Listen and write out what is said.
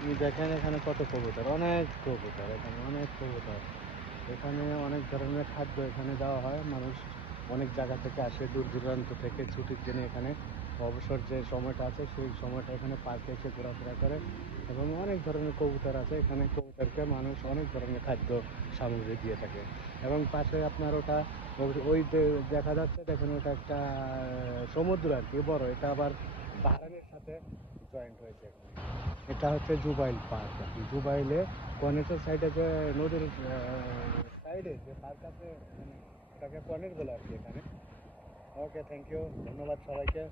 দেখেন এখানে কত কবুতর, অনেক কবুতর, এখানে অনেক কবুতর। এখানে অনেক ধরনের খাদ্য এখানে দেওয়া হয়। মানুষ অনেক জায়গা থেকে আসে, দূর দূরান্ত থেকে ছুটির দিনে এখানে অবসর যে সময়টা আছে সেই সময়টা এখানে পার্কে এসে ঘোরাফেরা করে। এবং অনেক ধরনের কবুতর আছে এখানে, কবুতরকে মানুষ অনেক ধরনের খাদ্য সামগ্রী দিয়ে থাকে। এবং পাশে আপনার ওটা ওই যে দেখা যাচ্ছে, দেখেন ওটা একটা সমুদ্র আর কি, বড়। এটা আবার বাহরাইনের সাথে জয়েন্ট হয়েছে এখানে। এটা হচ্ছে জুবাইল পার্ক আর কি। জুবাইলে কনেটের সাইডে যে নদীর সাইডে যে পার্ক আছে, মানে ওটাকে কনেট বলে আর কি এখানে। ওকে, থ্যাংক ইউ, ধন্যবাদ সবাইকে।